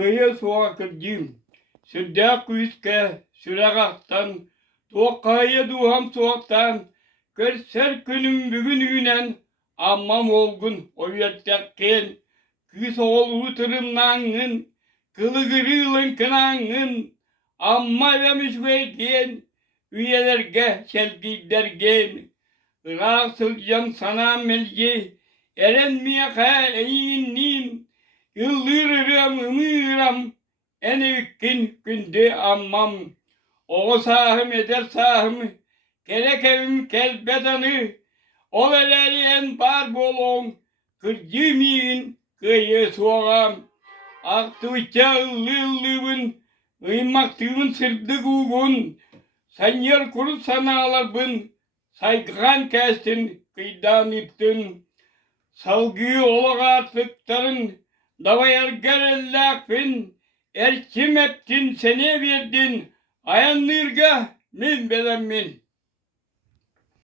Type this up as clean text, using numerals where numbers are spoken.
kıyı soğa kırcım. Sürde kuyuske, sürekaktan, Tokkaya duham soğuktan, Görser günüm bugününen, Ammam olgun oyettekken, Kız oğlu tırımlanın, Kılı kırılın kınanın, Amma demiş veyken, Üyelerge selgidergen, Rasılcan sana melge, Erenmiyaka eyinnin, Yıldırırım ımıram, Enevkin günde ammam, O sahım eder sahım, Gerek evim kelbedanı, O veleri en bar bolon, Kırcımın kıyı soğam, Aktıvça ıllıllıvın,Iymaktığın sırdı gugun, Sen yer kuru sanalarbın, Saygıgan kestin, kıydan iptin, Salgıyı olağa atlıkların, Davayar gerellakfin, Erkim ettin sene verdin, Ayanlırga min belenmin.